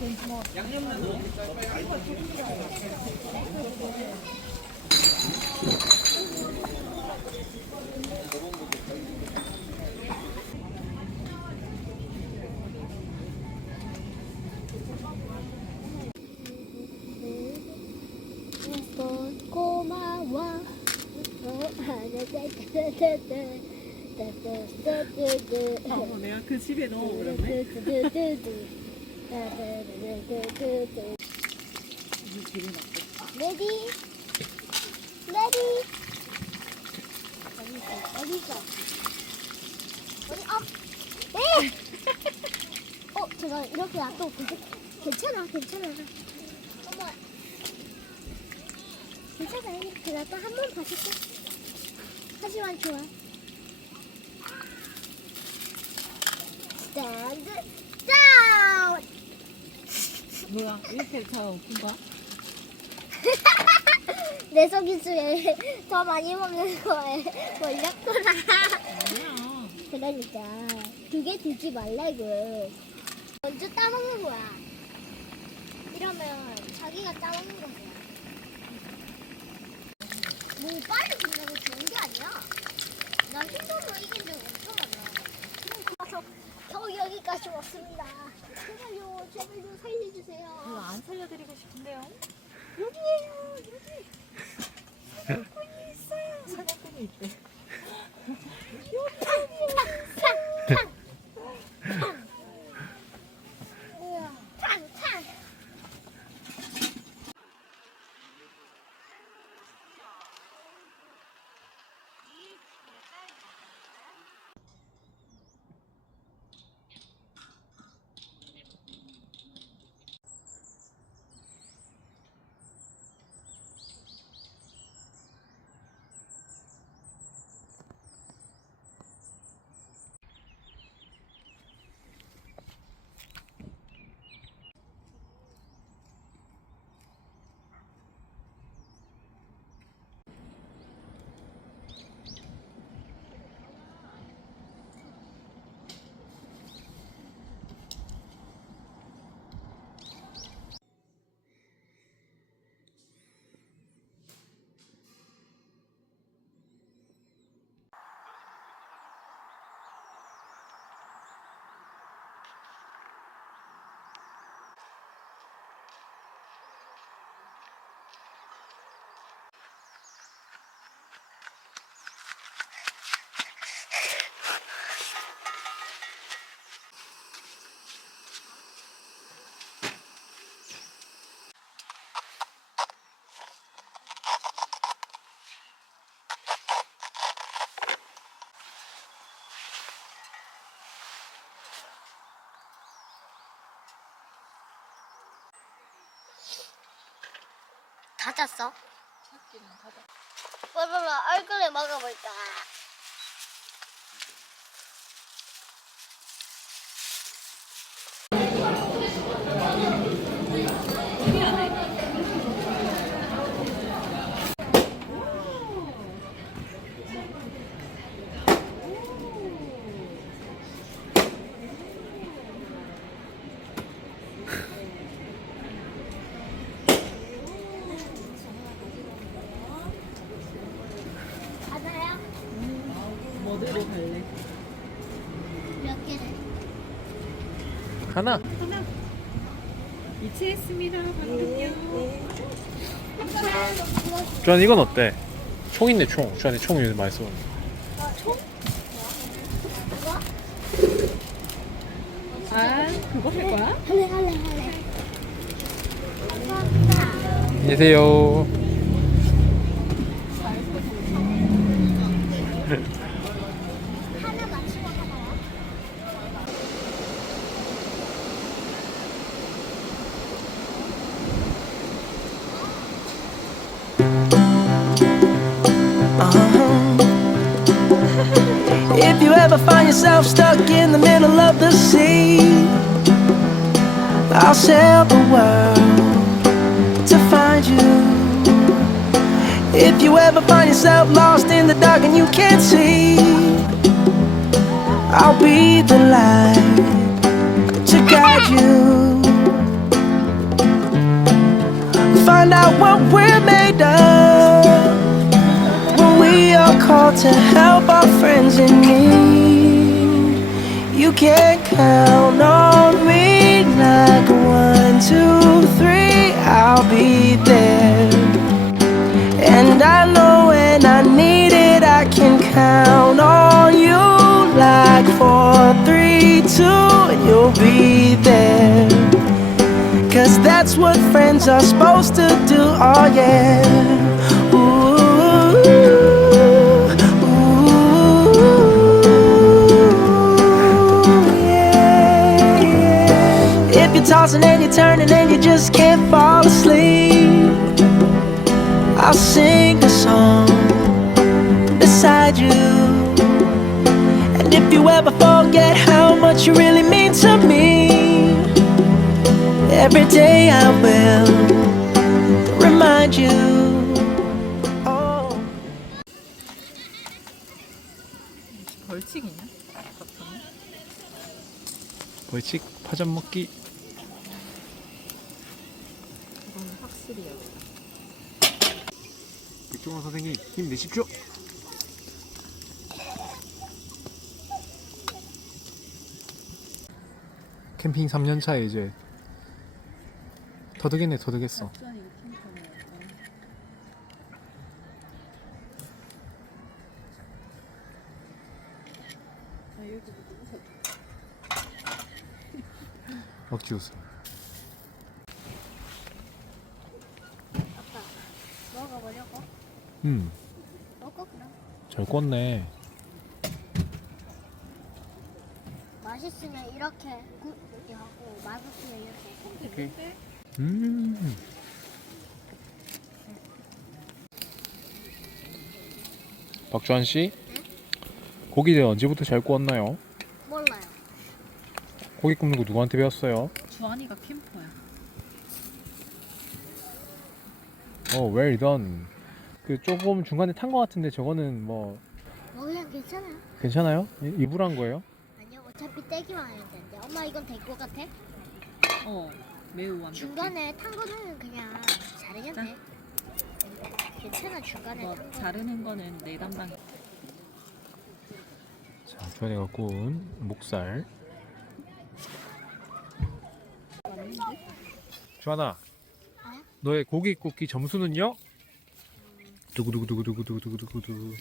고마워. 어, 내가 그 집에 넣어 그러네. 레디 레디? 있어? 어디 있어? 어디 업 네! 어? 제가 이렇게 놔도 괜찮아 괜찮아. 어머. 괜찮아. 이렇게 놔도 한번 봐줄게. 하지만 좋아. 스탠드 뭐야 이렇게 잘 없군가? 내 속이수에 더 많이 먹는 거에 걸렸구나. 아니야. 그러니까 두개 두지 말라고. 먼저 따먹는 거야. 이러면 자기가 따먹는 거야. 뭐 빨리 끝나고 좋은 게 아니야. 나 힘들어 이긴 적 엄청 많아. 그래서 겨우 여기까지 왔습니다. 제발요, 제발요 살려주세요. 별로 안 살려드리고 싶은데요. 여기에요, 여기. 사건이 있어요. 사냥꾼이 있대. 닫았어? 봐봐봐 얼굴에 먹어볼까 하나야? 뭐대로 갈래? 몇 개래? 하나. 하나. 이체했습니다. 방금요. 주한 이건 어때? 총 있네 총. 주한이 총 요즘 많이 쏘는. 아 그거 할 거야? 할래 할래 할래 안녕하세요. See, I'll sail the world to find you. If you ever find yourself lost in the dark and you can't see, I'll be the light to guide you. Find out what we're made of when we are called to help our friends in need. You can count on me like one, two, three, I'll be there. And I know when I need it, I can count on you like four, three, two, and you'll be there. Cause that's what friends are supposed to do, oh yeah. If you're tossing and you're turning and you just can't fall asleep, I'll sing a song beside you. And if you ever forget how much you really mean to me, every day I will remind you. Oh. 벌칙이냐? 벌칙 파전 먹기. 확실히 여기. 백종원 선생님 힘내십시오. 캠핑 3년 차에 이제 더득했네 더득했어. 억지 웃음. 아빠 먹어보려고? 음, 먹어 그럼. 잘 껐네. 맛있으면 이렇게 구, 이렇게 하고 맛없으면 이렇게. 음. 박주환 씨, 고기를 언제부터 잘 구웠나요? 몰라요. 고기 굽는 거 누구한테 배웠어요? 주환이가 캠퍼야. 어, well done. 그 조금 중간에 탄거 같은데 저거는 뭐뭐 그냥 괜찮아요. 괜찮아요? 이- 일부러 한 거예요? 아니요 어차피 떼기만 하면 되는데. 엄마 이건 될 것 같아? 어 매우 완벽해. 중간에 탄 거는 그냥 자르면 돼. 괜찮아 중간에 뭐탄 거. 자르는 거는 내 담당. 자, 주환이가 구운 목살. 주환아, 네? 너의 고기 굽기 점수는요? 두구두구두구두구두구두구두구.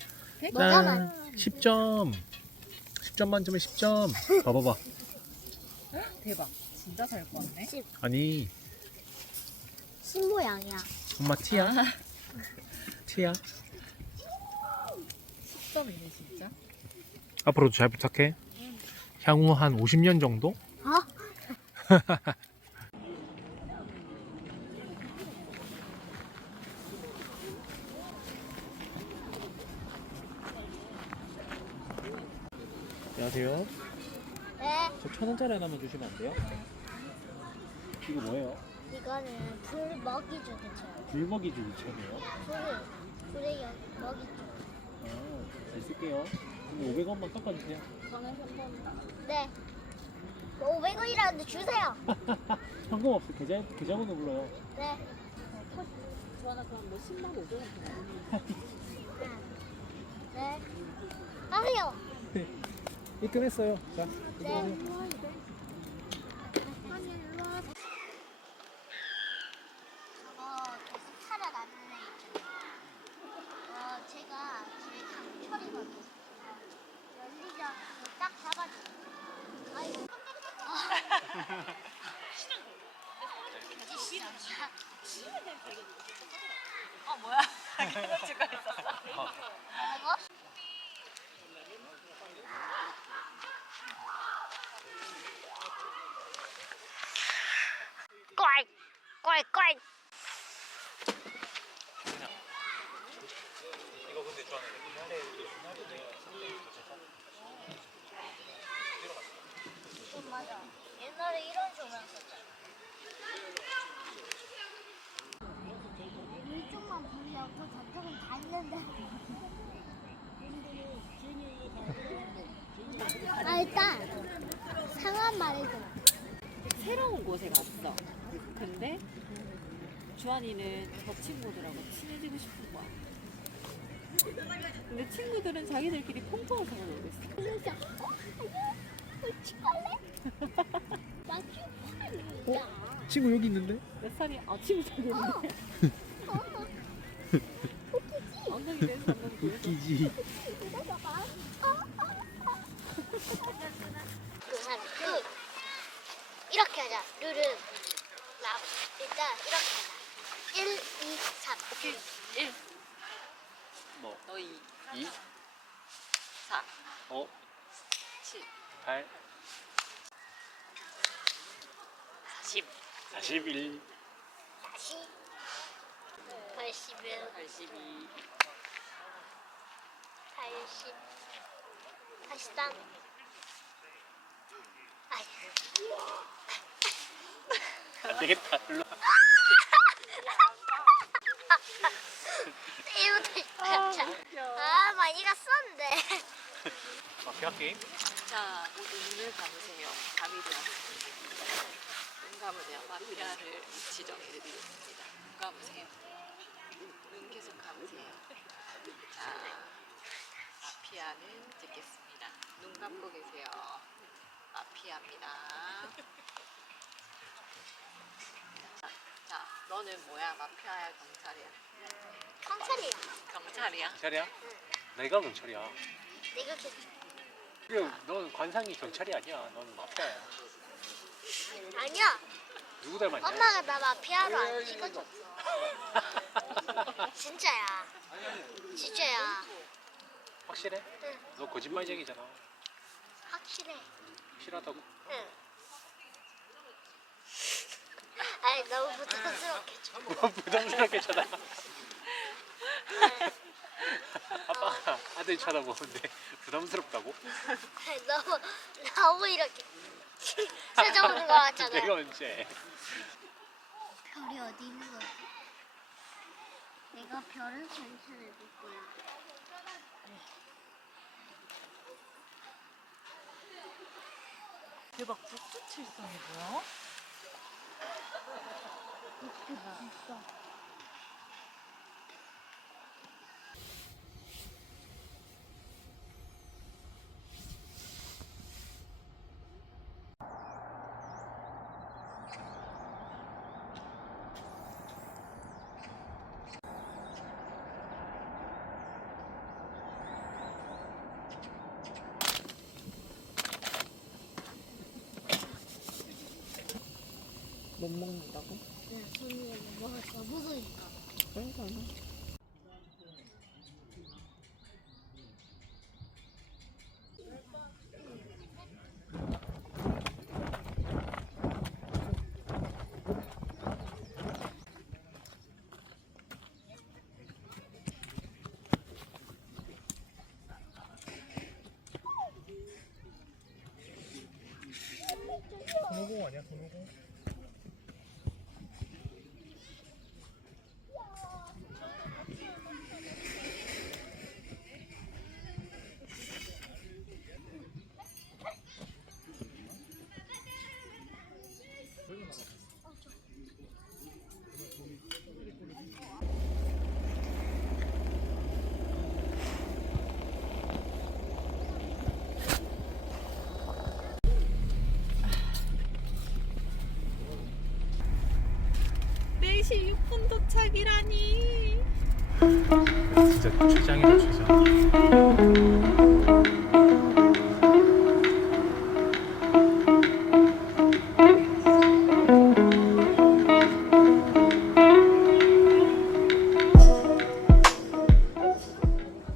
너잖아. 10점. 10점 만점에 10점. 봐봐봐. 대박. 진짜 잘 구웠네. 아니, 신 모양이야. 엄마 티야? 티야? 10점이네 진짜. 앞으로도 잘 부탁해. 향후 한 50년 정도? 어? 안녕하세요. 네. 저 천 원짜리 하나만 주시면 안 돼요? 이거 뭐예요? 이거는 불 먹이 주는 불먹이 주 2천이에요. 불을 불에 여- 먹이 주. 아, 잘 쓸게요. 500원만 깎아주세요. 네. 500원이라는데 주세요. 상관없어. 계좌, 계좌번호 불러요. 네. 주환아 그럼 뭐 10만 5천 원 네. 하세요. 입금했어요. 자, 네. 어, 뭐야? 있었어. 뭐라고? 꼴! 꼴! 꼴! 이거 근데 좋아하는 좀 맞아. 옛날에 이런 조명 썼잖아. 이쪽만 보려고 저쪽은 다 있는데. 아 일단 상황 말해줘. 새로운 곳에 갔어. 근데 주환이는 저 친구들하고 친해지고 싶은 거야. 근데 친구들은 자기들끼리 펑펑을 잘 모르겠어. 그래서 어? 아니야 치갈래? 나 치갈래 친구 여기 있는데? 몇 살이야? 아, 친구. 엉덩이 내서 엉덩이 내서. 웃기지. 이래봐봐 우선 끝 이렇게 하자. 룰은 나 일단 이렇게 하자. 1, 2, 3 1, 뭐? 너 2, 2, 4, 5, 7, 8, 40, 41, 40 81 82, 80 83 아이 안 되겠다. 일로 와. 이부터 시작하자 아 많이 갔었는데 마피아 게임? 자, 모두 눈을 감으세요. 밤이 되었습니다. 눈 감으세요. 마피아를 지정해드리겠습니다. 눈 감으세요. 눈 계속 감으세요. 자, 마피아는 듣겠습니다. 눈 감고 계세요. 마피아입니다. 자, 자, 너는 뭐야? 마피아야, 경찰이야? 경찰이야 경찰이야? 경찰이야? 내가 경찰이야. 내가 경 그래, 넌 관상이 경찰이 아니야. 넌 마피아야. 아니야 누구 닮았냐? 엄마가 나 마피아로 안 찍어줬어 진짜야 진짜야 확실해? 응 너 거짓말쟁이잖아. 확실해 확 실하다고. 응 아니 너무 부담스럽게 줘 부담스럽게 쳐다. 아빠가 아들 쳐다보는데 부담스럽다고? 아니, 너무 너무 이렇게 찾아오는 거 같잖아 내가 언제? 별이 어디 있는 거지? 내가 별을 관찰해 볼 거야. 대박, 북두칠성이 뭐야? 못 먹는다고? 내 손이 먹었어 무서우니까. 괜찮아. 동호공 아니야 동호공? 네시 6분 도착이라니. 진짜 최장이다 최장.